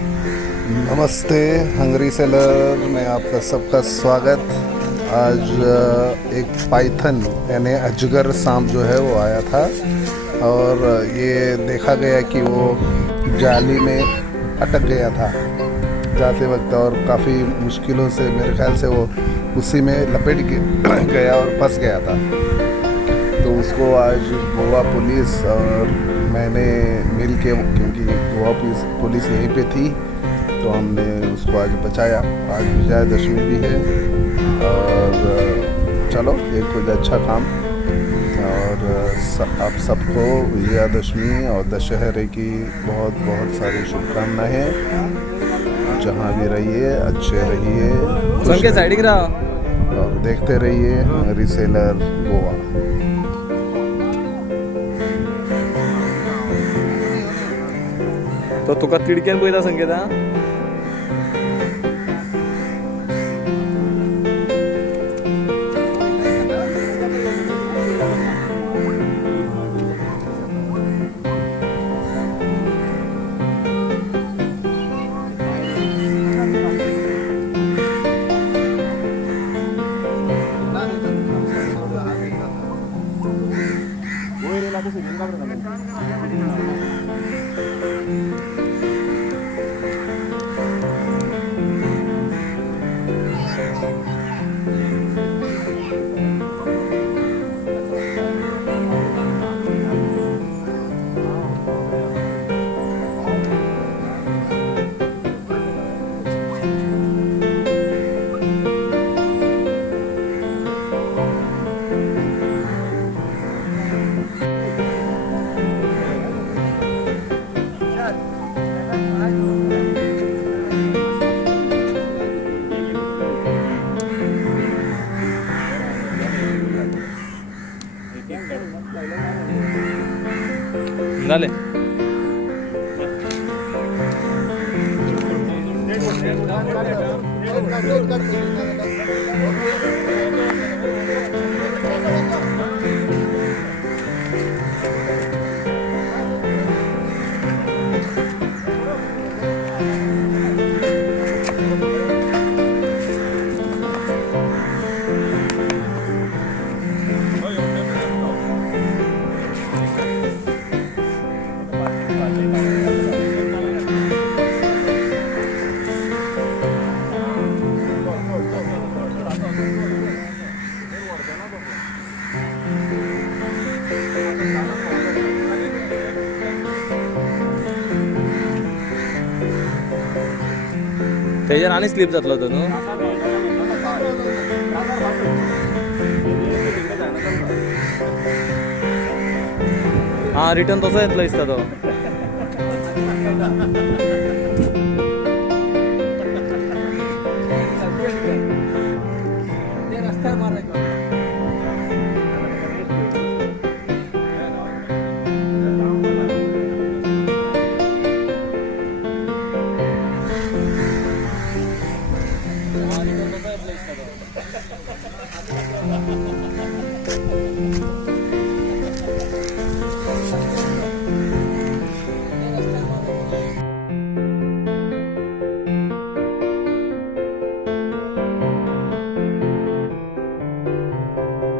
नमस्ते Hungary seller में आपका सबका स्वागत। आज एक पाइथन यानी अजगर सांप जो है वो आया था और ये देखा गया कि वो जाली में अटक गया था जाते वक्त और काफ़ी मुश्किलों से मेरे ख्याल से वो उसी में लपेट गया और फंस गया था। तो उसको आज गोवा पुलिस और मैंने मिल के, क्योंकि गोवा पुलिस यहीं पे थी, तो हमने उसको आज बचाया। आज विजयादशमी भी है और चलो ये कुछ अच्छा काम। और आप सबको विजयादशमी और दशहरे की बहुत बहुत सारी शुभकामनाएं। जहाँ भी रहिए अच्छे रहिए और देखते रहिए हंगरी सेलर गोवा। तो तुका तिडक्यान पळयता संकेता झाले. त्याच्यान आणि स्लिप जातलो तो न्हू. हा रिटर्न तसो येतलो दिसता तो.